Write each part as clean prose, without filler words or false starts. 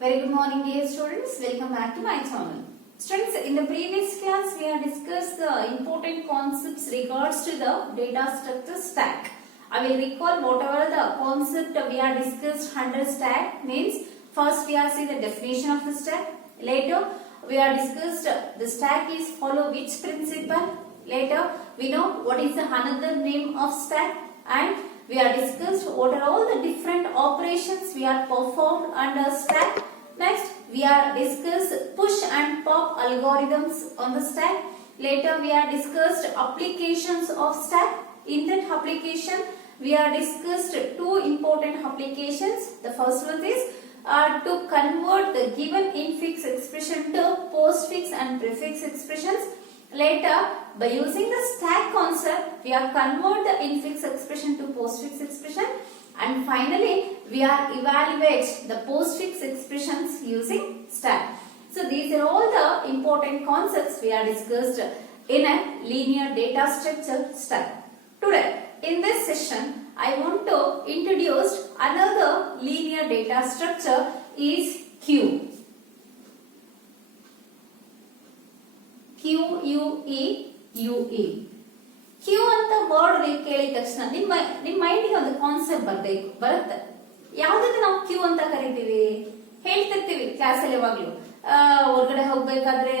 Very good morning, dear students. Welcome back to my channel. Students, in the previous class, we have discussed the important concepts regards to the data structure stack. I will recall whatever the concept we have discussed under stack means. First, we have seen the definition of the stack. Later, we have discussed the stack is follow which principle. Later, we know what is the another name of stack, and we have discussed what are all the different operations we are performed under stack. Next, we have discussed push and pop algorithms on the stack. Later, we have discussed applications of stack. In that application, we have discussed two important applications. The first one is to convert the given infix expression to postfix and prefix expressions. Later, by using the stack concept, we are convert the infix expression to postfix expression, and finally we are evaluate the postfix expressions using stack. So these are all the important concepts we are discussed in a linear data structure stack. Today, in this session, I want to introduce another linear data structure is queue. QUEUE. Queue ಅಂತ word ಕೇಳಿದ ತಕ್ಷಣ ನಿಮ್ಮ ಮೈಂಡಿಗೆ ಒಂದು concept ಬರುತ್ತೆ. ಯಾವುದಕ್ಕೆ ನಾವು Q ಅಂತ ಕರಿತೀವಿ? ಹೇಳ್ತಿರ್ತೀವಿ ಕ್ಲಾಸಲ್ಲಿ ಯಾವಾಗ್ಲೂ. ಹೊರಗಡೆ ಹೋಗ್ಬೇಕಾದ್ರೆ,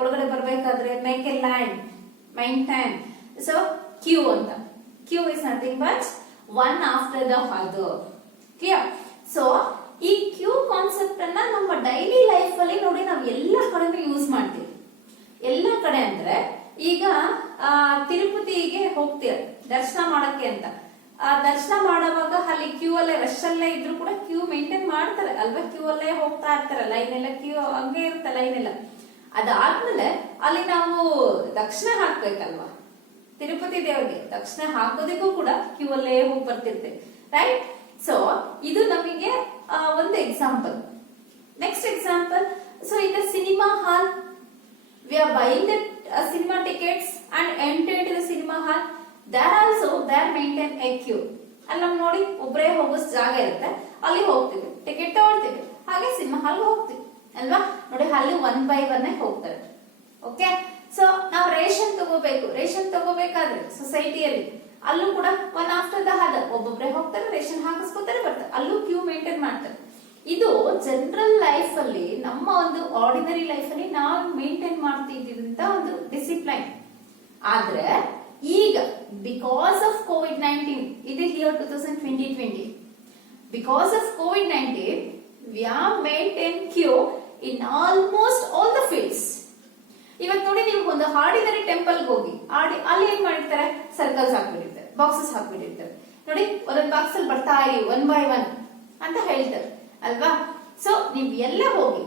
ಒಳಗಡೆ ಬರ್ಬೇಕಾದ್ರೆ make a line, maintain. So queue ಅಂತ. Queue is nothing but one after the other. Clear? So ಈ ಕ್ಯೂ ಕಾನ್ಸೆಪ್ಟ್ ಅನ್ನ ನಮ್ಮ ಡೈಲಿ ಲೈಫ್ ಅಲ್ಲಿ ನೋಡಿ ನಾವು ಎಲ್ಲ ಕಡೆ ಯೂಸ್ ಮಾಡ್ತೀವಿ. ಎಲ್ಲ ಕಡೆ ಅಂದ್ರೆ ಈಗ ತಿರುಪತಿಗೆ ಹೋಗ್ತೀರ ದರ್ಶನ ಮಾಡಕ್ಕೆ ಅಂತ. ದರ್ಶನ ಮಾಡುವಾಗ ಅಲ್ಲಿ ಕ್ಯೂ ಅಲ್ಲೇ ರಶ್ ಅಲ್ಲೇ ಇದ್ರು ಕೂಡ ಕ್ಯೂ ಮೇಂಟೈನ್ ಮಾಡ್ತಾರೆ ಅಲ್ವಾ? ಕ್ಯೂ ಅಲ್ಲೇ ಹೋಗ್ತಾ ಇರ್ತಾರೆ, ಲೈನ್ ಎಲ್ಲ ಕ್ಯೂ ಹಂಗೆ ಇರುತ್ತೆ ಲೈನ್ ಎಲ್ಲ. ಅದಾದ್ಮೇಲೆ ಅಲ್ಲಿ ನಾವು ದಕ್ಷಿಣ ಹಾಕ್ಬೇಕಲ್ವಾ? ತಿರುಪತಿ ದೇವರಿಗೆ ದಕ್ಷಿಣ ಹಾಕೋದಕ್ಕೂ ಕೂಡ ಕ್ಯೂ ಅಲ್ಲೇ ಹೋಗಿ ಬರ್ತಿರ್ತೇವೆ, ರೈಟ್? ಸೊ ಇದು ನಮಗೆ ಒಂದು example. Next example, so in the cinema hall we are buying the cinema tickets and enter into the cinema hall. There also there maintain a queue. ಅಲ್ಲಿ ನಾವು ನೋಡಿ ಒಬ್ಬರೇ ಹೋಗೋ ಜಾಗ ಇರುತ್ತೆ, ಅಲ್ಲಿ ಹೋಗ್ತೀವಿ, ಟಿಕೆಟ್ ತಗೊಳ್ತೀವಿ, ಹಾಗೆ ಸಿನಿಮಾ ಹಾಲ್ ಹೋಗ್ತೀವಿ ಅಲ್ವಾ? ನೋಡಿ ಅಲ್ಲಿ 1 by 1 ಹೋಗ್ತಾರೆ. ಓಕೆ, ಸೊ ನಾವು ರೇಷನ್ ತಗೋಬೇಕಾದ್ರೆ ಸೊಸೈಟಿಯಲ್ಲಿ ಅಲ್ಲೂ ಕೂಡ ಒನ್ ಆಫ್ಟರ್ ದ ಅದರ್ ಒಬ್ಬೊಬ್ರೆ ಹೋಗ್ತಾರೆ, ರೇಷನ್ ಹಾಕಿಸ್ಕೊತಾರೆ, ಬರ್ತಾರೆ, ಅಲ್ಲೂ ಕ್ಯೂ ಮೇಂಟೈನ್ ಮಾಡ್ತಾರೆ. ಇದು ಜನರಲ್ ಲೈಫ್ ಅಲ್ಲಿ, ನಮ್ಮ ಒಂದು ಆರ್ಡಿನರಿ ಲೈಫ್ ಅಲ್ಲಿ ನಾವು ಮೇಂಟೈನ್ ಮಾಡ್ತಿದ್ದಂತ ಒಂದು ಡಿಸಿಪ್ಲೈನ್. ಆದ್ರೆ ಈಗ ಬಿಕಾಸ್ ಆಫ್ COVID-19, ಇದು here 2020, because of COVID-19 we are maintain queue in almost all the fields. ಇವತ್ತು ನೋಡಿ, ನೀವು ಒಂದು ಆರ್ಡಿನರಿ ಟೆಂಪಲ್ ಹೋಗಿ ಅಲ್ಲಿ ಏನ್ ಮಾಡಿರ್ತಾರೆ? ಸರ್ಕಲ್ಸ್ ಹಾಕ್ಬಿಟ್ಟಿರ್ತಾರೆ, ಬಾಕ್ಸಸ್ ಹಾಕ್ಬಿಟ್ಟಿರ್ತಾರೆ. ನೋಡಿ, ಒಂದೊಂದು ಬಾಕ್ಸ್ ಅಲ್ಲಿ ಬರ್ತಾ ಇರಿ 1 by 1 ಅಂತ ಹೇಳ್ತಾರೆ ಅಲ್ವಾ? ಸೊ ನೀವು ಎಲ್ಲ ಹೋಗಿ,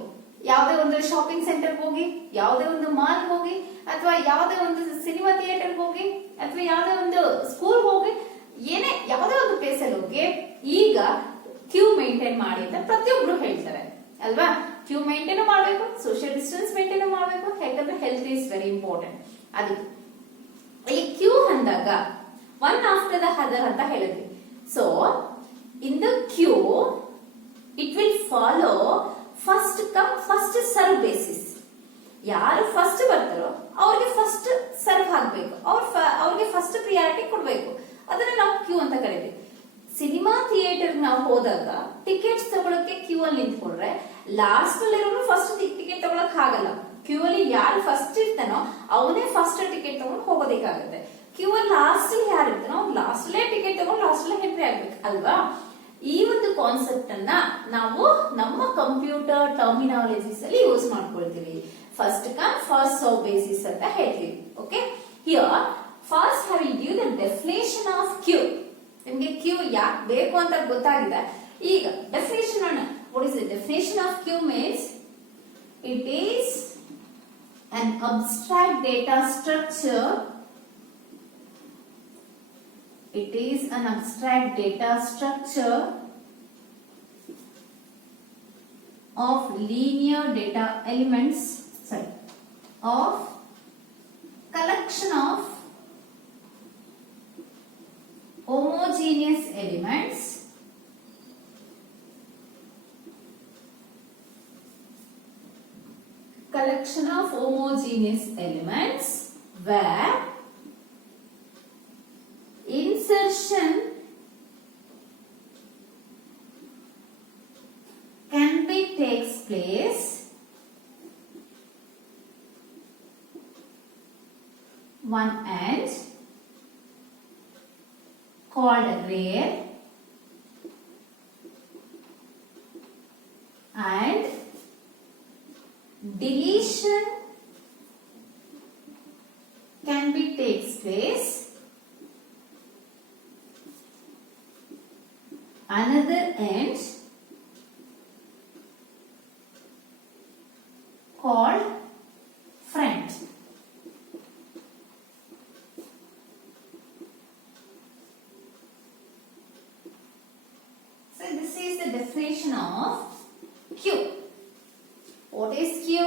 ಯಾವುದೇ ಒಂದು ಶಾಪಿಂಗ್ ಸೆಂಟರ್ ಹೋಗಿ, ಯಾವುದೇ ಒಂದು ಮಾಲ್ ಹೋಗಿ, ಅಥವಾ ಯಾವುದೇ ಒಂದು ಸಿನಿಮಾ ಥಿಯೇಟರ್ ಹೋಗಿ, ಅಥವಾ ಯಾವುದೇ ಒಂದು ಸ್ಕೂಲ್ ಹೋಗಿ, ಏನೇ ಯಾವುದೇ ಒಂದು ಪ್ಲೇಸ್ ಅಲ್ಲಿ ಹೋಗಿ, ಈಗ ಕ್ಯೂ ಮೇಂಟೈನ್ ಮಾಡಿ ಅಂತ ಪ್ರತಿಯೊಬ್ರು ಹೇಳ್ತಾರೆ ಅಲ್ವಾ? ಕ್ಯೂ ಮೇಂಟೈನ್ ಮಾಡಬೇಕು, ಸೋಷಿಯಲ್ ಡಿಸ್ಟೆನ್ಸ್ ಮೇಂಟೈನ್ ಮಾಡಬೇಕು, ಯಾಕಂದ್ರೆ ಹೆಲ್ತ್ ಈಸ್ ವೆರಿ ಇಂಪಾರ್ಟೆಂಟ್. ಅದಕ್ಕೆ ಈ ಕ್ಯೂ ಅಂದಾಗ ಒನ್ ಆಫ್ಟರ್ ದ ಅದರ್ ಅಂತ ಹೇಳಿದ್ವಿ. So in the queue it will follow first come first serve basis. ಯಾರು ಫಸ್ಟ್ ಬರ್ತಾರೋ ಅವ್ರಿಗೆ ಫಸ್ಟ್ ಸರ್ವ್ ಹಾಕ್ಬೇಕು, ಅವ್ರಿಗೆ ಫಸ್ಟ್ ಪ್ರಿಯಾರಿಟಿ ಕೊಡ್ಬೇಕು. ಅದನ್ನ ನಾವು ಕ್ಯೂ ಅಂತ ಕರಿತೀವಿ. ಸಿನಿಮಾ ಥಿಯೇಟರ್ ನಾವು ಹೋದಾಗ ಟಿಕೆಟ್ಸ್ ತಗೊಳಕ್ಕೆ ಕ್ಯೂ ಅಲ್ಲಿ ನಿಂತ್ಕೊಂಡ್ರೆ ಲಾಸ್ಟ್ ಅಲ್ಲಿ ಫಸ್ಟ್ ಟಿಕೆಟ್ ತಗೊಳಕ್ ಆಗಲ್ಲ. ಕ್ಯೂ ಅಲ್ಲಿ ಯಾರು ಫಸ್ಟ್ ಇರ್ತಾನೋ ಅವನೇ ಫಸ್ಟ್ ಟಿಕೆಟ್ ತಗೊಂಡು ಹೋಗೋದಕ್ಕಾಗುತ್ತೆ. ಕ್ಯೂ ಅಲ್ಲಿ ಲಾಸ್ಟ್ ಅಲ್ಲಿ ಯಾರು ಇರ್ತಾನೋ ಲಾಸ್ಟ್ ಅಲ್ಲೇ ಟಿಕೆಟ್ ತಗೊಂಡು ಲಾಸ್ಟ್ ಅಲ್ಲೇ ಎಂಟ್ರಿ ಆಗ್ಬೇಕು ಅಲ್ವಾ? ಈ ಒಂದು ಕಾನ್ಸೆಪ್ಟ್ ಅನ್ನ ನಾವು ನಮ್ಮ ಕಂಪ್ಯೂಟರ್ ಟರ್ಮಿನಾಲಜೀಸ್ ಅಲ್ಲಿ ಯೂಸ್ ಮಾಡ್ಕೊಳ್ತೀವಿ. First come first serve basis ಅಂತ ಹೇಳ್ತೀವಿ. Okay, here first I will give the definition of queue. ನಿಮ್ಗೆ ಕ್ಯೂ ಯಾಕೆ ಬೇಕು ಅಂತ ಗೊತ್ತಾಗಿದೆ. ಈಗ ಡೆಫಿನೇಷನ್ ಅನ್ನ, what is the definition of queue means it is an abstract data structure. It is an abstract data structure of linear data elements, of collection of homogeneous elements collection of homogeneous elements where insertion can be takes place one end called rare and deletion can be takes place another end called friend. So this is the definition of Q. What is Q?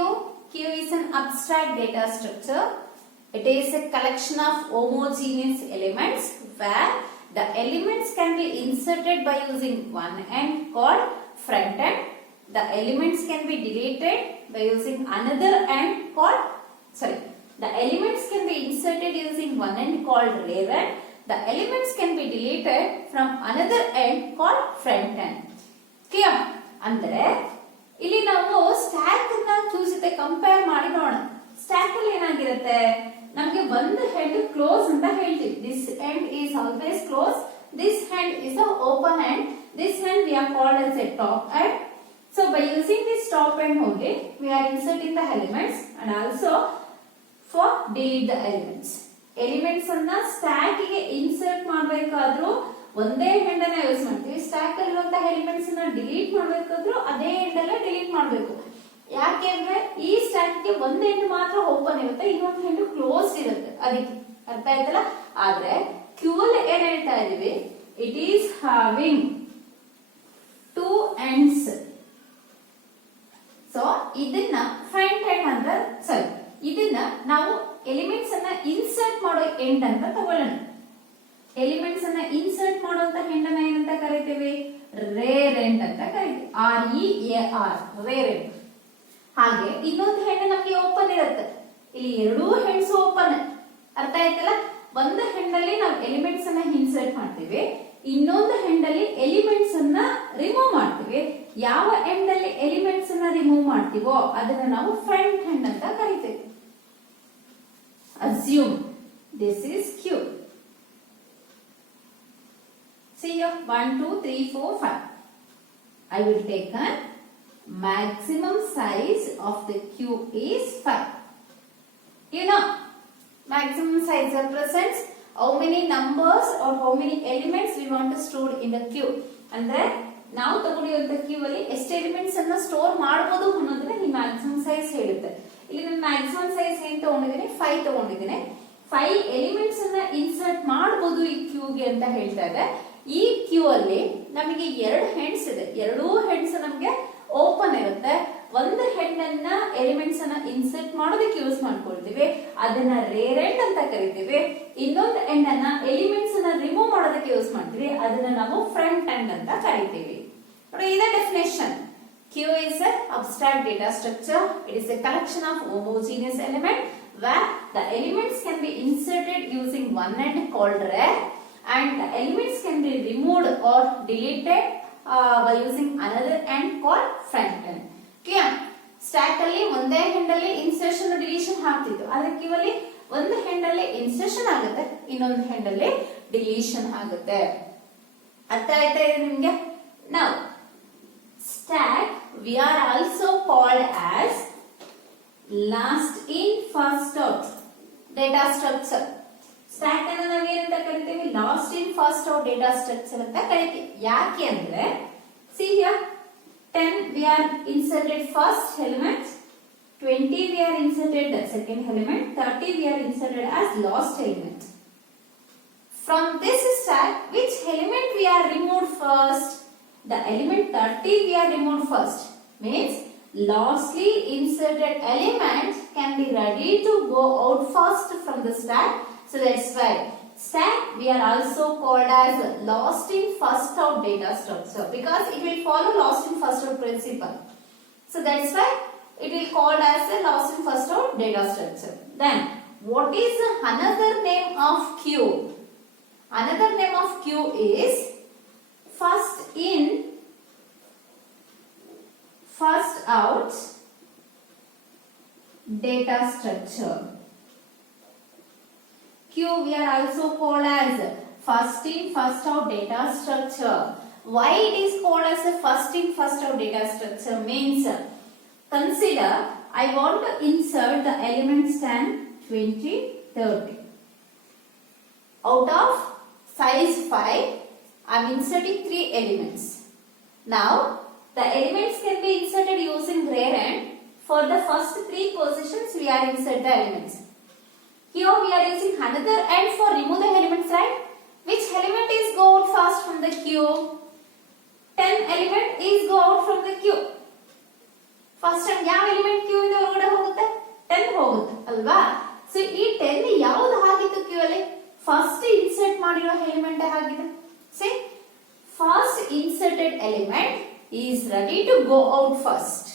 Q is an abstract data structure. It is a collection of homogeneous elements where the elements can be inserted by using one end called front end. The elements can be deleted by using another end called, the elements can be inserted using one end called rear end. The elements can be deleted from another end called front end. Clear? ಅಂದರೆ ಇಲ್ಲಿ ನಾವು stack ಅನ್ನ Q ಜೊತೆ compare ಮಾಡಿ ನೋಡೋಣ. Stack ಅಲ್ಲಿ ಏನಾಗಿರುತ್ತೆ, ನಮಗೆ ಒಂದು ಹೆಡ್ ಕ್ಲೋಸ್ ಅಂತ ಹೇಳ್ತೀವಿ. This end is always close, this head is a open end, this head we are called as a top end. So by using this top end only we are inserting the elements and also for delete the elements. Elements ಅನ್ನ stack ಗೆ insert ಮಾಡಬೇಕಾದ್ರೂ ಒಂದೇ head ಅನ್ನ use ಮಾಡ್ತೀವಿ. Stack ಅಲ್ಲಿರುವಂತಹ elements ಅನ್ನ delete ಮಾಡಬೇಕಾದ್ರೂ ಅದೇ head ಅಲ್ಲೇ delete ಮಾಡಬೇಕು. ಯಾಕೆಂದ್ರೆ ಈ ಸ್ಟ್ಯಾಕ್ ಗೆ ಒಂದ್ ಎಂಡ್ ಮಾತ್ರ ಓಪನ್ ಇರುತ್ತೆ, ಇನ್ನೊಂದು ಹೆಡ್ ಕ್ಲೋಸ್ ಇರುತ್ತೆ. ಅದಕ್ಕೆ ಅರ್ಥ ಆಯ್ತಲ್ಲ. ಆದ್ರೆ ಕ್ಯೂ ಅಲ್ಲಿ ಏನ್ ಹೇಳ್ತಾ ಇದೀವಿ, it is having two ends. So ಇದನ್ನ ಫ್ರಂಟ್ ಎಂಡ್ ಅಂದ್ರೆ ಇದನ್ನ ನಾವು ಎಲಿಮೆಂಟ್ಸ್ ಅನ್ನ ಇನ್ಸರ್ಟ್ ಮಾಡೋ ಎಂಡ್ ಅಂತ ತಗೊಳ್ಳೋಣ. ಎಲಿಮೆಂಟ್ಸ್ ಅನ್ನ ಇನ್ಸರ್ಟ್ ಮಾಡುವಂತ ಹೆಡ್ ಅನ್ನ ಏನಂತ ಕರಿತೀವಿ, ರೇರ್ ಎಂಡ್ ಅಂತ ಕರಿತೀವಿ. REAR rear end. ಹಾಗೆ ಇನ್ನೊಂದು ಹೆಡ್ ನಮಗೆ ಓಪನ್ ಇರುತ್ತೆ. ಇಲ್ಲಿ ಎರಡೂ ಹೆಡ್ಸ್ ಓಪನ್. ಅರ್ಥ ಆಯ್ತಲ್ಲ. ಒಂದು ಹೆಡ್ ಅಲ್ಲಿ ನಾವು ಎಲಿಮೆಂಟ್ಸ್ ಅನ್ನ ಇನ್ಸರ್ಟ್ ಮಾಡ್ತೀವಿ, ಇನ್ನೊಂದು ಹೆಡ್ ಅಲ್ಲಿ ಎಲಿಮೆಂಟ್ಸ್ ಅನ್ನ ರಿಮೂವ್ ಮಾಡ್ತೀವಿ. ಯಾವ ಎಂಡ್ ಅಲ್ಲಿ ಎಲಿಮೆಂಟ್ಸ್ ಅನ್ನ ರಿಮೂವ್ ಮಾಡ್ತೀವೋ ಅದನ್ನ ನಾವು ಫ್ರಂಟ್ ಹೆಡ್ ಅಂತ ಕರಿತೀವಿ. Assume this is Q. See here 1, 2, 3, 4, 5. I will take a maximum size of the Q is 5. You know, maximum size represents how many numbers or how many elements we want to store in the Q. ಅಂದ್ರೆ ನಾವು ತಗೊಂಡಿರುವಂತ Q ಅಲ್ಲಿ ಎಷ್ಟು elements ಅನ್ನ store ಮಾಡಬಹುದು ಅನ್ನೋದನ್ನ ಈ maximum size ಹೇಳುತ್ತೆ. ಇಲ್ಲಿ ನಾನು ಮ್ಯಾಕ್ಸಿಮಮ್ ಸೈಜ್ ಏನ್ ತಗೊಂಡಿದ್ದೀನಿ, 5 ತಗೊಂಡಿದ್ದೀನಿ. 5 ಎಲಿಮೆಂಟ್ಸ್ ಅನ್ನ ಇನ್ಸರ್ಟ್ ಮಾಡಬಹುದು ಈ ಕ್ಯೂಗೆ ಅಂತ ಹೇಳ್ತಾ ಇದೆ. ಈ ಕ್ಯೂ ಅಲ್ಲಿ ನಮಗೆ ಎರಡು ಹೆಡ್ಸ್ ಇದೆ, ಎರಡೂ ಹೆಡ್ಸ್ ನಮಗೆ ಓಪನ್ ಇರುತ್ತೆ. ಒಂದು ಹೆಡ್ ಅನ್ನ ಎಲಿಮೆಂಟ್ಸ್ ಅನ್ನ ಇನ್ಸರ್ಟ್ ಮಾಡೋದಕ್ಕೆ ಯೂಸ್ ಮಾಡ್ಕೊಳ್ತೀವಿ, ಅದನ್ನ ರೇರ್ ಎಂಡ್ ಅಂತ ಕರಿತೀವಿ. ಇನ್ನೊಂದು ಎಂಡ್ ಅನ್ನ ಎಲಿಮೆಂಟ್ಸ್ ಅನ್ನ ರಿಮೂವ್ ಮಾಡೋದಕ್ಕೆ ಯೂಸ್ ಮಾಡ್ತೀವಿ, ಅದನ್ನ ನಾವು ಫ್ರಂಟ್ ಎಂಡ್ ಅಂತ ಕರಿತೀವಿ. ಇದೇ definition. Q is an abstract data structure. It is a collection of homogeneous elements where the elements can be inserted using one end called rear and the elements can be removed or deleted by using another end called front end. Clear? Stack ಅಲ್ಲಿ ಒಂದೇ head ಅಲ್ಲಿ insertion deletion ಆಗ್ತಿತ್ತು, ಅದಕ್ಕೆ ಇವಲ್ಲಿ ಒಂದು head ಅಲ್ಲಿ insertion ಆಗುತ್ತೆ, ಇನ್ನೊಂದು head ಅಲ್ಲಿ ಡಿಲೀಷನ್ ಆಗುತ್ತೆ. ಅರ್ಥ ಆಯ್ತಾ ಇದೆ ನಿಮ್ಗೆ? ನಾವು stack we are also called as last in first out data structure. Stack ಅನ್ನು ನಾವು ಏನಂತ ಕರಿತೀವಿ, lost in first out data structure ಅಂತ ಕರಿತೀವಿ. ಯಾಕೆ ಅಂದ್ರೆ see here 10 we are inserted first element, 20 we are inserted the second element, 30 we are inserted as last element. From this stack which element we are removed first? The element 30 we are removed first, means lastly inserted element can be ready to go out first from the stack. So that's why stack we are also called as last in first out data structure, because it will follow last in first out principle. So that's why it will called as the last in first out data structure. Then what is another name of Q? Another name of Q is first in first out data structure. Q we are also called as first in first out data structure. Why it is called as a first in first out data structure means, consider I want to insert the elements 10, 20, 30. Out of size 5, I am inserting 3 elements. Now the elements can be inserted using gray and for the first 3 positions we are insert the elements. Here we are using another and for remove the elements, right? Which element is go out first from the queue? 10 element is go out from the queue. First and ಯಾವ element queue ಇಂದ ಹೊರಗಡೆ ಹೋಗುತ್ತೆ? 10 ಹೋಗುತ್ತೆ ಅಲ್ವಾ? So ಈ 10 ಯಾವುದು ಆಗಿತ್ತು queue ಅಲ್ಲಿ? First insert ಮಾಡಿರೋ element ಆಗಿದೆ. See, first inserted element is ready to go out first.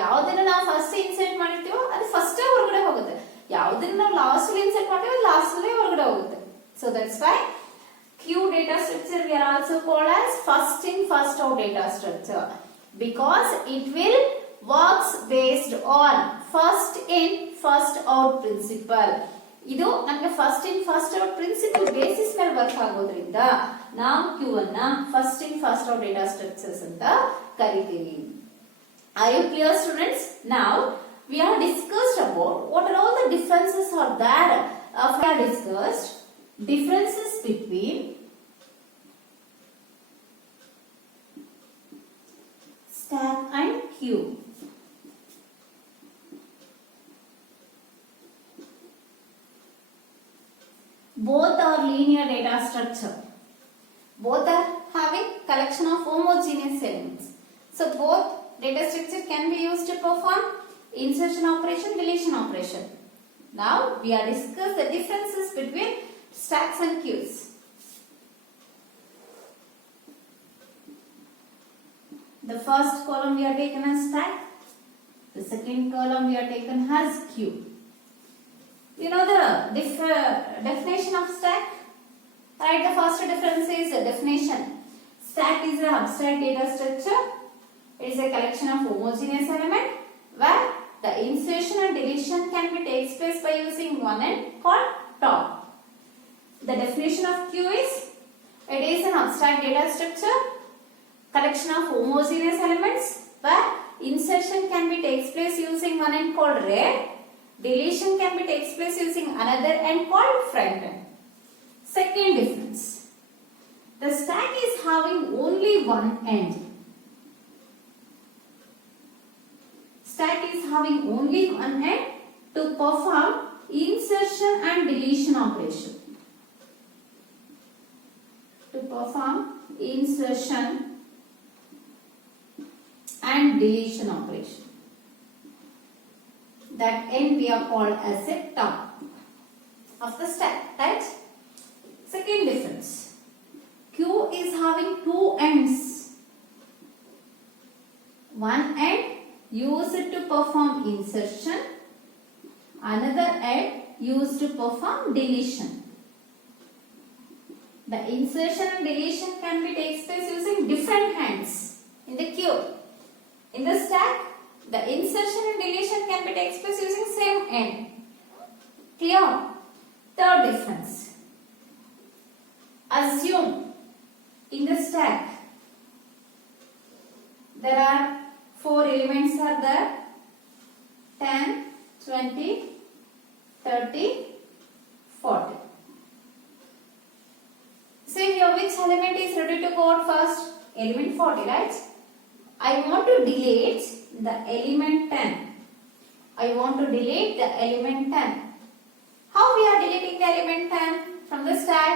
ಯಾವುದನ್ನ ನಾವು first insert ಮಾಡಿರ್ತೀವೋ ಅದು first ಹೊರಗಡೆ ಹೋಗುತ್ತೆ. ಯಾವುದನ್ನ ನಾವು ಲಾಸ್ಟ್ ಅಲ್ಲಿ ಇನ್ಸರ್ಟ್ ಮಾಡ್ತೀವಿ ಲಾಸ್ಟ್ ಅಲ್ಲಿ ಹೊರಗಡೆ ಹೋಗುತ್ತೆ. So that's why Q data structure we are also called as first in first out data structure, because it will works based on first in first out principle. ಇದು ನಮಗೆ first in first out principle basis ಮೇಲೆ work ಆಗೋದ್ರಿಂದ ನಾವು Q ಅನ್ನ first in first out data structures ಅಂತ ಕರಿತೀವಿ. Are you clear, students? Now we have discussed about what are all the differences are there. We have discussed differences between stack and queue. Both are linear data structure. Both are having collection of homogeneous elements. So both data structure can be used to perform insertion operation, deletion operation. Now we are discuss the differences between stacks and queues. The first column we are taken as stack. The second column we are taken as queue. You know the definition of stack? Right, the first difference is the definition. Stack is an abstract data structure. It is a collection of homogeneous elements where the insertion and deletion can be takes place by using one end called top. The definition of queue is, it is an abstract data structure, collection of homogeneous elements where insertion can be takes place using one end called rear, deletion can be takes place using another end called front end. Second difference, the stack is having only one end. Stack is having only one end to perform insertion and deletion operation. To perform insertion and deletion operation. That end we are called as a top of the stack, right? Second difference, Q is having two ends. One end used to perform insertion, another end used to perform deletion. The insertion and deletion can be takes place using different hands in the queue. In the stack, the insertion and deletion can be takes place using same end. Clear? Third difference, assume in the stack there are 4 elements are there, 10, 20, 30, 40. See here which element is ready to go out first? Element 40, right? I want to delete the element 10. I want to delete the element 10. How we are deleting the element 10 from the stack?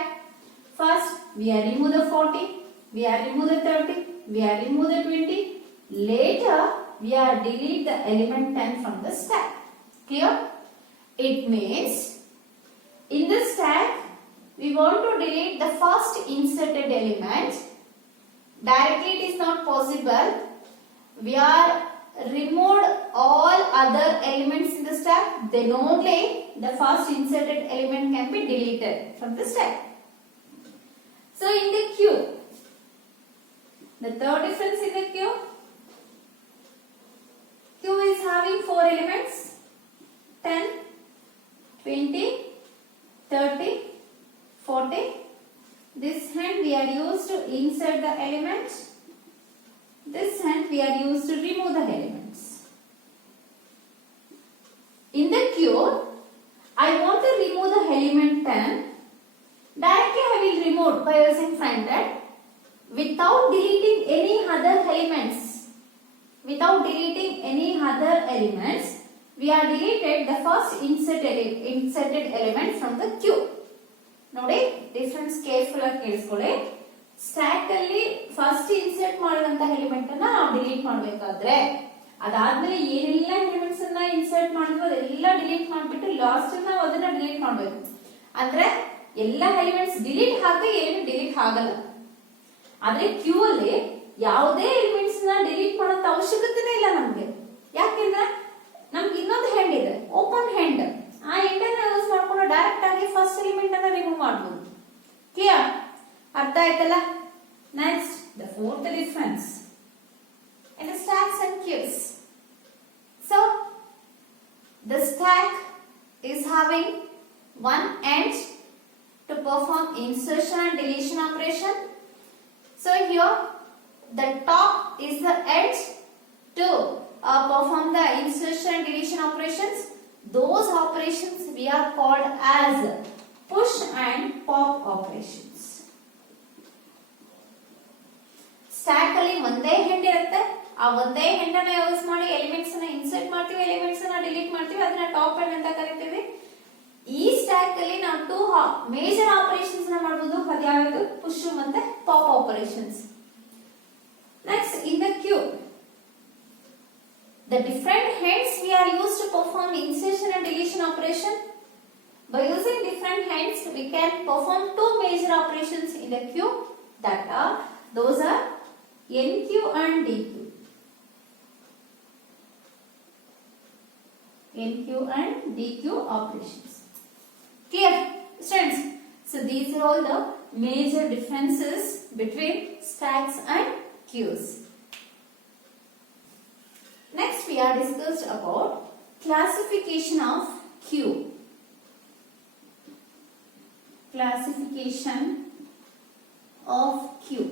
First, we are remove the 40, we are remove the 30, we are remove the 20. Later, we are delete the element 10 from the stack. Clear? It means, in the stack, we want to delete the first inserted element. Directly it is not possible. We are removed all other elements in the stack, then only the first inserted element can be deleted from the stack. So in the queue, the third difference in the queue is having 4 elements, 10, 20, 30, 40. This hand we are used to insert the element. This hand we are used to remove the elements. In the queue, I want to remove the element 10. Directly I will remove by using find that without deleting any other elements. Without deleting any other elements, we are deleted the first inserted element from the queue. ನೋಡಿ difference careful ಆಗಿ ಕೇಳಿಸ್ಕೊಳ್ಳಿ. Stack ಅಲ್ಲಿ first insert ಮಾಡಿದಂತ element ಅನ್ನ ನಾವು delete ಮಾಡಬೇಕಾದ್ರೆ ಅದಾದ್ಮೇಲೆ ಏನೆಲ್ಲ ಎಲಿಮೆಂಟ್ಸ್ ಅನ್ನ ಇನ್ಸರ್ಟ್ ಮಾಡಿದ್ವಿ ಅದೆಲ್ಲ ಡಿಲೀಟ್ ಮಾಡ್ಬಿಟ್ಟು ಲಾಸ್ಟ್ ನಾವು ಅದನ್ನ ಡಿಲೀಟ್ ಮಾಡಬೇಕು. ಅಂದ್ರೆ ಎಲ್ಲ ಎಲಿಮೆಂಟ್ಸ್ ಡಿಲೀಟ್ ಆದ್ರೆ ಏನು ಡಿಲೀಟ್ ಆಗಲ್ಲ. ಆದ್ರೆ ಕ್ಯೂ ಅಲ್ಲಿ ಯಾವುದೇ ಎಲಿಮೆಂಟ್ಸ್ ನ ಡಿಲೀಟ್ ಮಾಡೋ ಅವಶ್ಯಕತೆನೇ ಇಲ್ಲ ನಮ್ಗೆ. ಯಾಕೆಂದ್ರೆ ನಮ್ಗೆ ಇನ್ನೊಂದು ಹೆಂಡ್ ಇದೆ, ಓಪನ್ ಹೆಂಡ್. ಆ ಹೆಂಡ್ ಅನ್ನ ಯೂಸ್ ಮಾಡ್ಕೊಂಡು ಡೈರೆಕ್ಟ್ ಆಗಿ ಫಸ್ಟ್ ಎಲಿಮೆಂಟ್ ಅನ್ನ ರಿಮೂವ್ ಮಾಡಬಹುದು. ಕ್ಲಿಯರ್? ಅರ್ಥ ಆಯ್ತಲ್ಲ? Next the fourth difference in the stacks and queues. So the stack is having one end to perform insertion and deletion operation. So here the top is the edge to perform the insertion and deletion operations. Those operations we are called as push and pop operations. Stack ಅಲ್ಲಿ ಒಂದೇ end ಇರುತ್ತೆ. ಆ ಒಂದೇ end ಅನ್ನ use ಮಾಡಿ elements ಅನ್ನ insert ಮಾಡ್ತೀವಿ, elements ಅನ್ನ ಡಿಲೀಟ್ ಮಾಡ್ತೀವಿ, ಅದನ್ನ ಟಾಪ್ ಎಂಡ್ ಅಂತ ಕರಿತೀವಿ. ಈ ಸ್ಟ್ಯಾಕ್ ಅಲ್ಲಿ ನಾವು 2 ಮೇಜರ್ ಆಪರೇಷನ್ಸ್ ನ ಮಾಡಬಹುದು. ಅದ್ಯಾವುದು? ಪುಶ್ ಮತ್ತೆ pop operations. Next in the queue, the different heads we are used to perform insertion and deletion operation. By using different heads we can perform 2 major operations in the queue, that are those are NQ and DQ. NQ and DQ operations. Clear, students? So these are all the major differences between stacks and queues. Next we are discussed about classification of queue. Classification of queue.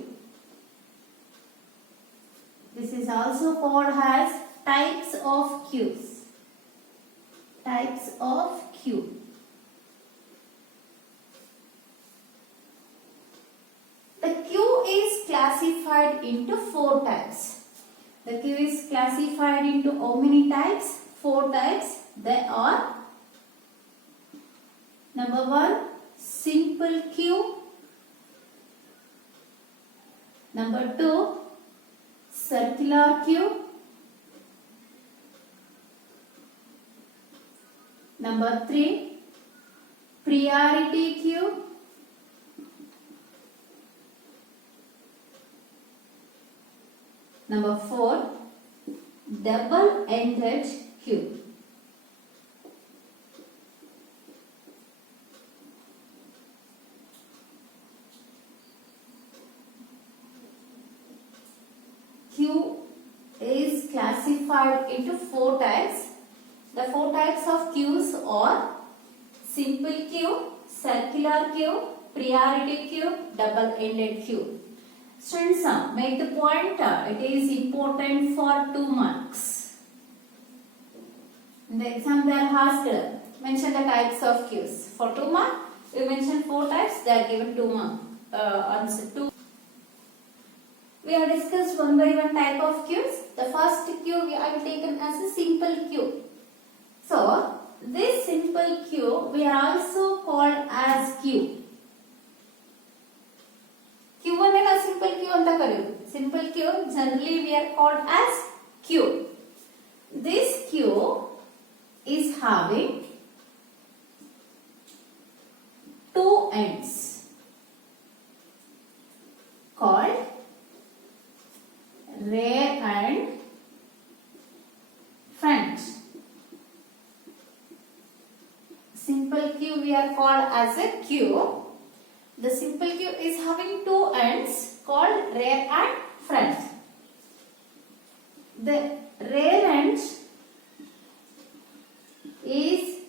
This is also called as types of queues. Types of queue. The queue is classified into 4 types. The queue is classified into how many types? 4 types. They are: number 1, simple queue. Number 2, circular queue. Number 3, priority queue. Number 4, double-ended queue. Queue is classified into 4 types. The 4 types of queues are simple queue, circular queue, priority queue, double-ended queue. Students, make the point. It is important for 2 marks. In the exam they are asked, mention the types of queues. For 2 marks, you mention 4 types, they are given 2 marks. Answer 2. We have discussed one by one type of queues. The first queue we have taken as a simple queue. So, this simple queue we are also called as queue. Queue one is a simple queue anta kariyodu. Simple queue generally we are called as queue. This queue is having 2 ends called rear and front. simple queue we are called as a queue. The simple queue is having two ends called rear and front. The rear end is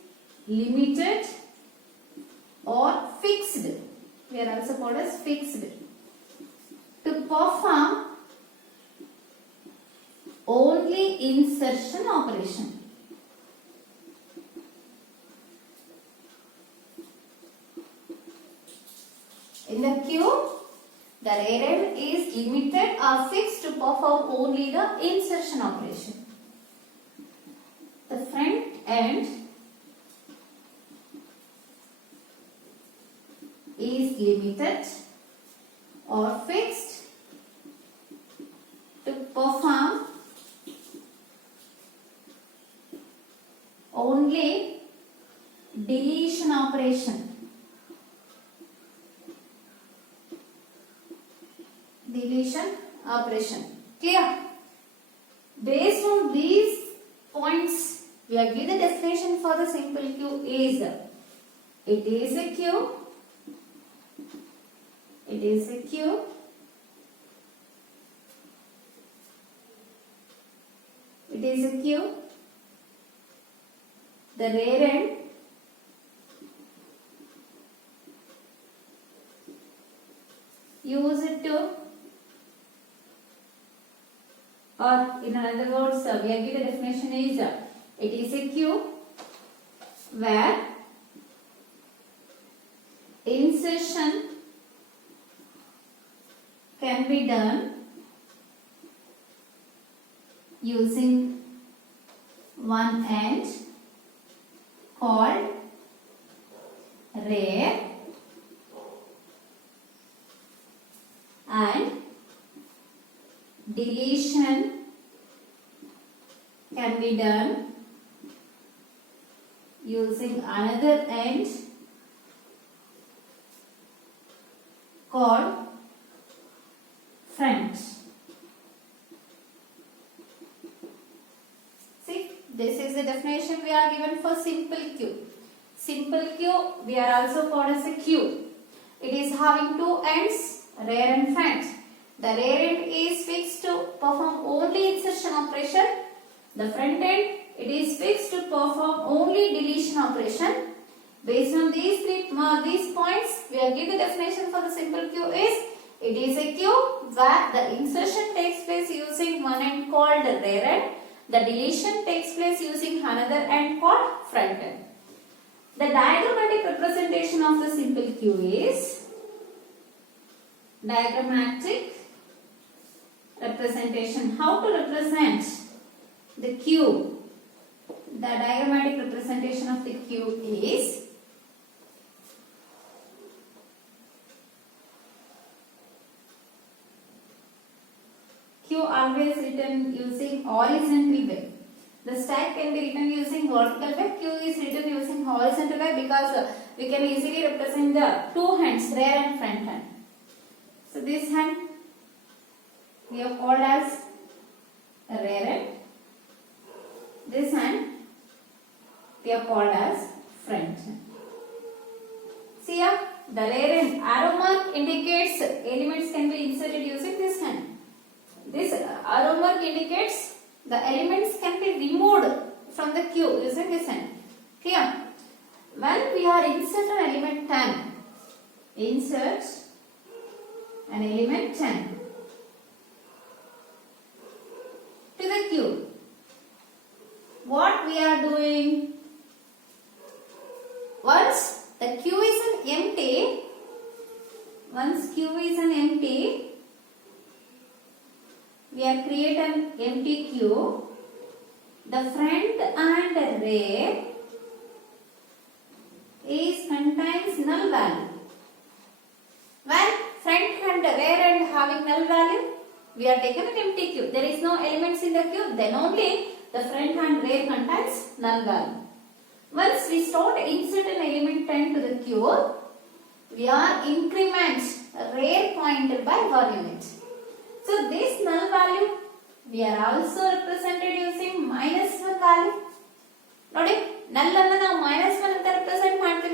limited or fixed. We are also called as fixed. To perform only insertion operation. In the queue, the rear end is limited or fixed to perform only the insertion operation. The front end is limited or fixed to perform only deletion operation. Deletion operation. Clear? Based on these points, we have given the definition for the simple queue is it is a queue. It is a queue. It is a queue. The rear end use it to, or in other words, we have given the definition is it is a queue where insertion can be done using one end called rear and deletion can be done using another end called front. See, this is the definition we are given for simple queue. Simple queue we are also called as a queue. It is having two ends, rear and front. The rear end is fixed to perform only insertion operation. The front end, it is fixed to perform only deletion operation. Based on these points, we have given the definition for the simple queue is it is a queue where the insertion takes place using one end called the rear end. The deletion takes place using another end called front end. The diagrammatic representation of the simple queue is diagrammatic representation. How to represent the queue? The diagrammatic representation of the queue is queue always written using horizontal way. The stack can be written using vertical way. Queue is written using horizontal way because we can easily represent the two hands, rear and front hand. So this hand we have called as rear end. This hand we have called as front hand. See here, the rear end arrow mark indicates elements can be inserted using this hand. This arrow mark indicates the elements can be removed from the queue using this hand. Clear? When we are insert an element 10, insert an element 10 to the queue. What we are doing? Once the queue is an empty, we are create an empty queue. The front and rear is contains null value. When front and rear end having null value, we are taken an empty queue. There is no elements in the queue. Then only the front and rear contains null value. Once we start insert an element 10 to the queue, we are increment rear pointer by 1 unit. So this null value we are also represented using -1 value. Nodi null anna ನಾವು -1 ಅಂತ represent ಮಾಡ್ತೀವಿ.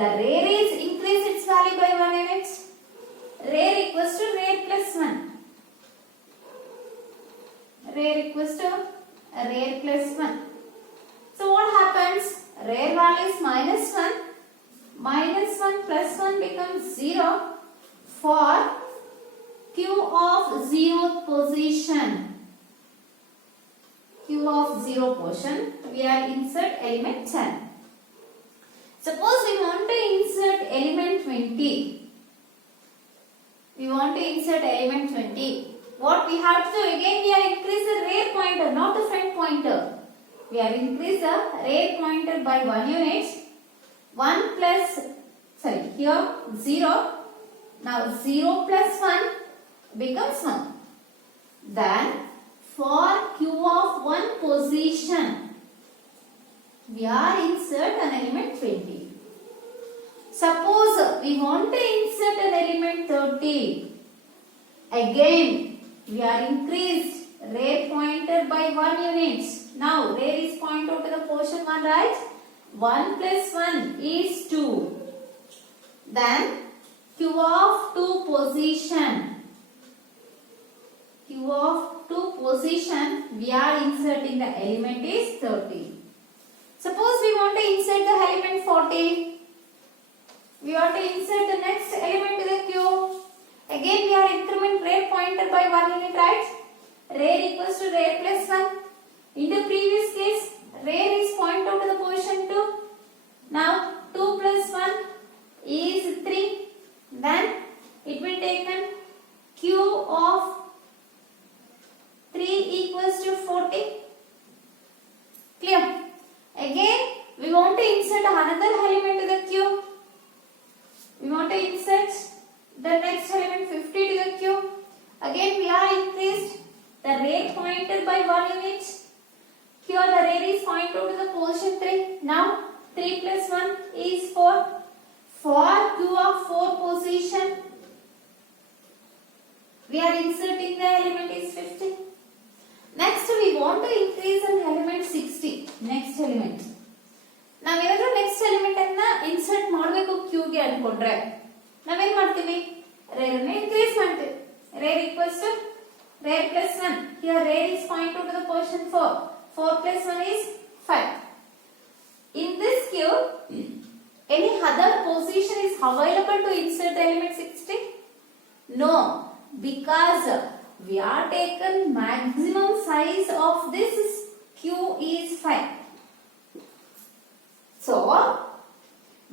the rare is increase its value by 1 unit. Rare equals to rare plus 1. Rare equals to rare plus 1. So what happens? Rare value is minus 1. Minus 1 plus 1 becomes 0 for q of 0th position. Q of 0 position, we are insert element 10. Suppose we want to insert element 20. We want to insert element 20. What we have to do? Again, we are increase the rare pointer, not the friend pointer. We are increase the rare pointer by 1 unit. 1 plus, sorry, here 0. Now 0 plus 1 becomes 1. Then for q of 1 position, we are insert an element 20. Suppose we want to insert an element 30. Again, we are increased rare pointer by 1 unit. Now, rare is point out to the portion 1, right? 1 plus 1 is 2. Then, q of 2 position. Q of 2 position, we are inserting the element is 30. Suppose we want to insert the element 40. We want to insert the next element to the Q. Again, we are increment rare pointer by 1 unit, right? Rare equals to rare plus 1. In the previous case, rare is point out to the position 2. Now, 2 plus 1 is 3. Then, it will take an Q of 3 equals to 40. Clear? Again, we want to insert another element to the Q. We want to insert the next element 50 to the Q. Again, we are increased the rare pointer by 1 unit. Here the rare is point out to the position 3. Now, 3 plus 1 is 4. For Q of 4 position, we are inserting the element is 50. Next, we want to increase an element 60. Next element. ನಾವೇನಾದ್ರೂ next element ಅನ್ನ insert ಮಾಡಬೇಕು queue ಗೆ ಅನ್ಕೊಂಡ್ರೆ ನಾವೇನ್ ಮಾಡ್ತೀವಿ rear ಅನ್ನು increase ಮಾಡ್ತೀವಿ rear equals to rear plus 1 here rear is point to the position 4 plus 1 is 5 in this queue any other position is available to insert the element 60 no because we are taken maximum size of this queue is 5. So,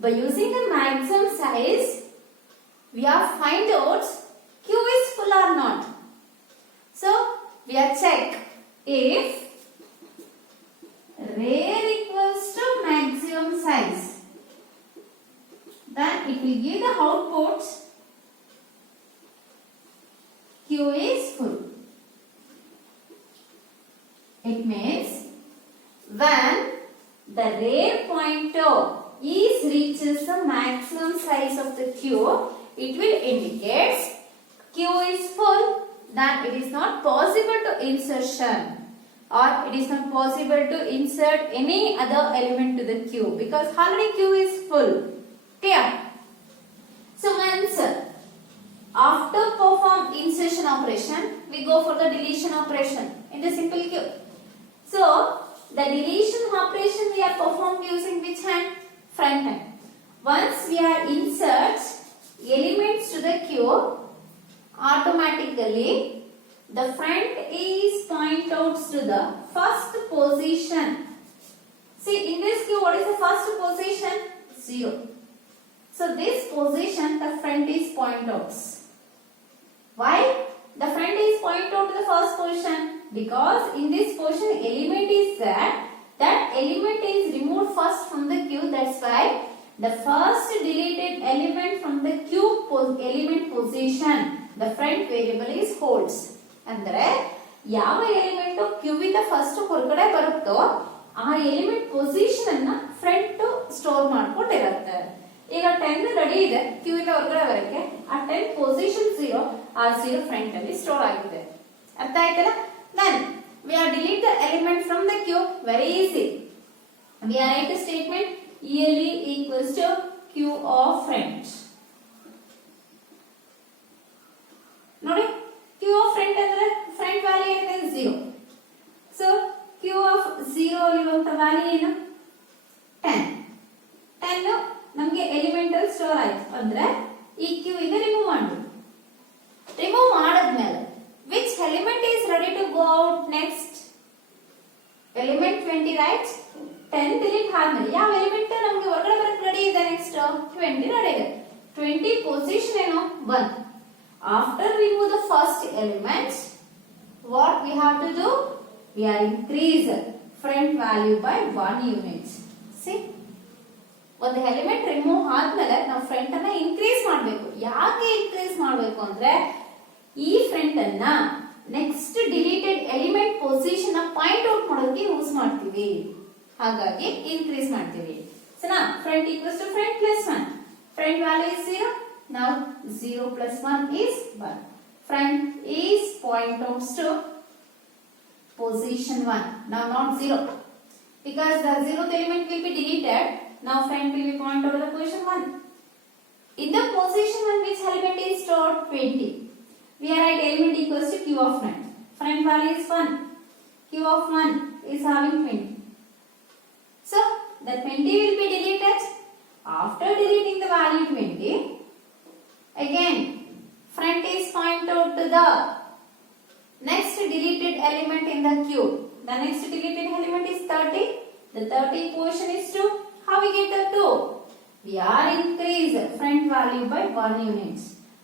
by using the maximum size, we are find out Q is full or not. So, we are check if rare equals to maximum size, then it will give the output Q is full. It means when the rare pointer is reaches the maximum size of the Q, it will indicate Q is full, then it is not possible to insertion or it is not possible to insert any other element to the Q because already Q is full. Clear? So once after perform insertion operation, we go for the deletion operation in the simple Q. So the deletion operation we are performed using which hand? Front hand. Once we are insert elements to the Q, automatically the front is point out to the first position. See in this Q what is the first position? 0. So this position the front is point outs. Why? The front is point out to the first position because in this position element is there. That element is removed first from the Q. That's why the first deleted element from the Q element position the front variable is holds. ಅಂದ್ರೆ ಯಾವ element Q ಇಂದ first ಹೊರಗಡೆ ಬರುತ್ತೋ ಆ element position ಅನ್ನ front store ಮಾಡ್ಕೊಂಡಿರುತ್ತೆ. ಈಗ 10 ready ಇದೆ Q ಇಂದ ಹೊರಗಡೆ ಬರಕ್ಕೆ ಆ 10 ಪೊಸಿಷನ್ 0 ಆ 0 ಫ್ರಂಟ್ ಅಲ್ಲಿ ಸ್ಟೋರ್ ಆಗಿದೆ. ಅರ್ಥ ಆಯ್ತಲ್ಲ? Then we are delete the element from the Q. Very easy. We are write a statement ELE equals to Q Q of front. ನೋಡಿ Q of front ಅಂದ್ರೆ front value ಏನಿದೆ 0. So Q of 0 ಇರುವಂತ value ಏನು 10. 10 ನಮಗೆ elemental store ಆಯ್ತು ಅಂದ್ರೆ ಈ Q ಈಗ ರಿಮೂವ್ ಮಾಡಬೇಕು. ರಿಮೂವ್ ಮಾಡಿದ್ಮೇಲೆ which element is ready to go out next? Element 20 right? 10 delete ಆದ್ಮೇಲೆ ಯಾವ ಎಲಿಮೆಂಟ್ ನಮಗೆ ಹೊರಗಡೆ ಬರಕ್ಕೆ ರೆಡಿ ಇದೆ ನೆಕ್ಸ್ಟ್ 20 ರೆಡಿ ಇದೆ. 20 ಪೊಸಿಷನ್ ಏನು 1. After remove the first element, what we have to do? We are increase front value by 1 unit. See? ಒಂದು element remove ಆದ್ಮೇಲೆ ನಾವು ಫ್ರಂಟ್ ಅನ್ನ ಇನ್ಕ್ರೀಸ್ ಮಾಡಬೇಕು. ಯಾಕೆ ಇನ್ಕ್ರೀಸ್ ಮಾಡಬೇಕು ಅಂದ್ರೆ ಈ ಫ್ರಂಟ್ ಅನ್ನ next deleted element position point out ಮಾಡೋದಕ್ಕೆ ಯೂಸ್ ಮಾಡ್ತೀವಿ. ಹಾಗಾಗಿ ಇನ್ಕ್ರೀಸ್ ಮಾಡ್ತೀವಿ. ಸೊ ನಾ front equals to front plus 1. Front value is 0. Now 0 plus 1 is 1. Front is point outs to position 1. Now not 0. Because the 0th element will be deleted. Now front will be point out to the position 1. In the position 1 which element is stored 20. We are at element equals to Q of front. Front value is 1. Q of 1 is having 20. So the 20 will be deleted. After deleting the value 20, again front is point out to the next deleted element in the Q. The next deleted element is 30. The 30 portion is 2. How we get the 2? We are increase front value by 1 unit.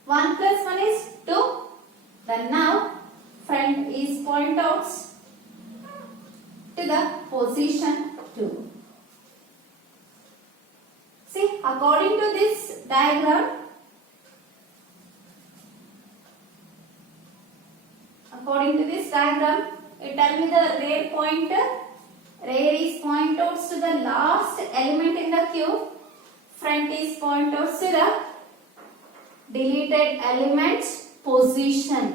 1 plus 1 is 2. Then now front is point outs to the position 2. See, according to this diagram, it tell me the rear pointer. Rear is point outs to the last element in the Q. Front is point outs to the deleted element position.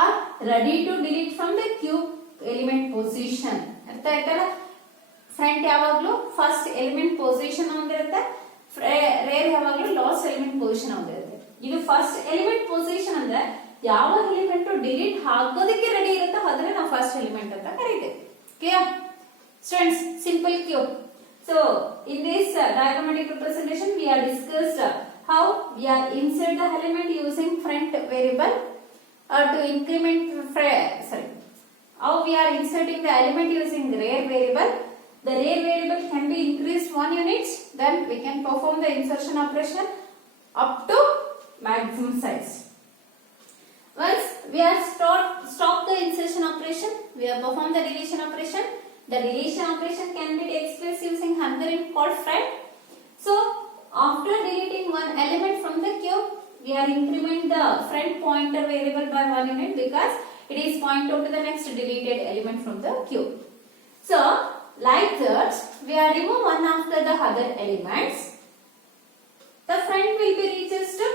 Or ready to delete from the Q element position. ಅರ್ಥ ಆಯ್ತಲ್ಲ? Front ಯಾವಾಗಲೂ first element position ಹೊಂದಿರುತ್ತೆ, rare ಯಾವಾಗಲೂ last element position ಹೊಂದಿರುತ್ತೆ. ಇದು first element position ಅಂದ್ರೆ ಯಾವ element delete ಆಗೋದಕ್ಕೆ ರೆಡಿ ಇರುತ್ತೋ ಅದನ್ನ ನಾವು ಫಸ್ಟ್ ಎಲಿಮೆಂಟ್ ಅಂತ ಕರೀತೀವಿ. Clear students? Simple queue. So in this diagrammatic representation we are discussed how we are insert the element using front variable to increment how we are inserting the element using rear variable. The rear variable can be increased 1 unit, then we can perform the insertion operation up to maximum size. Once we have stopped the insertion operation, we have performed the deletion operation. The deletion operation can be expressed using another input called front. So after deleting one element from the Q, we are increment the front pointer variable by 1 unit because it is point out to the next deleted element from the Q. So like that, we are remove one after the other elements. The front will be reaches to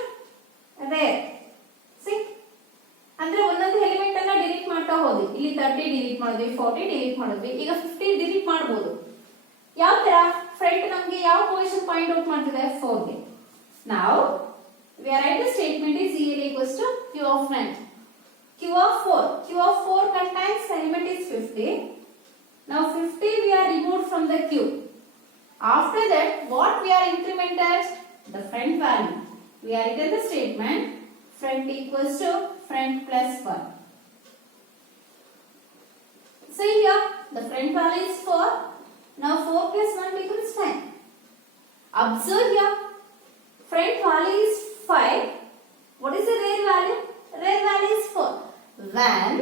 rear. See? ಅಂದ್ರೆ ಒಂದೊಂದು element ಅನ್ನ delete ಮಾಡ್ತಾ ಹೋದ್ವಿ. ಇಲ್ಲಿ 30 delete ಮಾಡಿದ್ವಿ, 40 delete ಮಾಡಿದ್ವಿ, ಈಗ 50 delete ಮಾಡಬಹುದು. ಯಾವ ತರ? ಫ್ರಂಟ್ ನಮಗೆ ಯಾವ ಪೊಸಿಷನ್ ಪಾಯಿಂಟ್ ಔಟ್ ಮಾಡ್ತಿದೆ? 4 ಗೆ. Now we are at the statement is EL equals to Q of front. Q of 4. Q of 4 contains element is 50. Now 50 we are removed from the Q. After that, what we are incremented? The front value. We are written the statement front equals to front plus 1. So here the front value is 4. Now 4 plus 1 becomes 5. Observe here, front value is 5. What is the rear value? Rear value is 4. When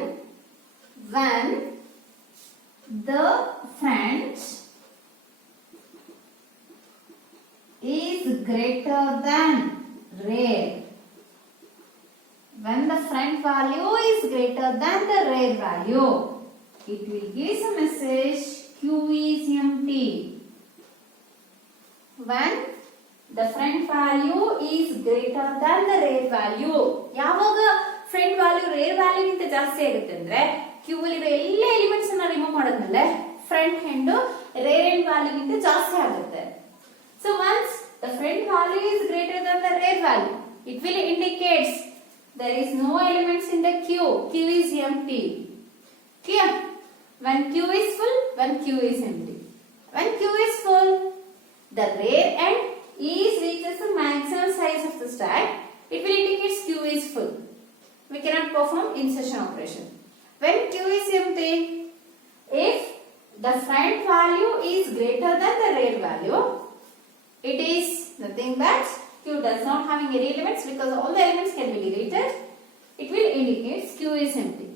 the front is greater than rear. When the front value is greater than the rear value, it will give a message Q is empty. When the front value is greater than the rear value, ಯಾವಾಗ front value rear value ಗಿಂತ ಜಾಸ್ತಿ ಆಗುತ್ತೆ ಅಂದ್ರೆ Q ಅಲ್ಲಿ ಇರೋ ಎಲ್ಲ elements ಅನ್ನ remove ಮಾಡಿದ್ಮೇಲೆ front end rear end value ಗಿಂತ ಜಾಸ್ತಿ ಆಗುತ್ತೆ. So once the friend value is greater than the rear value, it will indicate there is no elements in the queue. Queue is empty. Clear? When queue is full, when queue is empty. When queue is full, the rear end reaches the maximum size of the stack. It will indicate queue is full. We cannot perform insertion operation. When queue is empty, if the front value is greater than the rear value, it is nothing but queue does not have any elements because all the elements can be deleted. It will indicate queue is empty.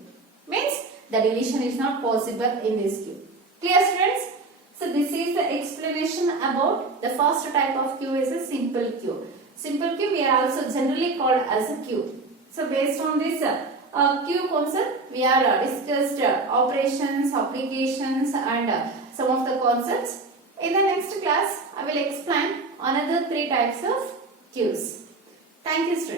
Means the deletion is not possible in this queue. Clear, students? So this is the explanation about the first type of queue is a simple queue. Simple queue we are also generally called as a queue. So based on this queue concept, we are discussed operations, applications and some of the concepts. In the next class, I will explain another 3 types of queues. Thank you, students.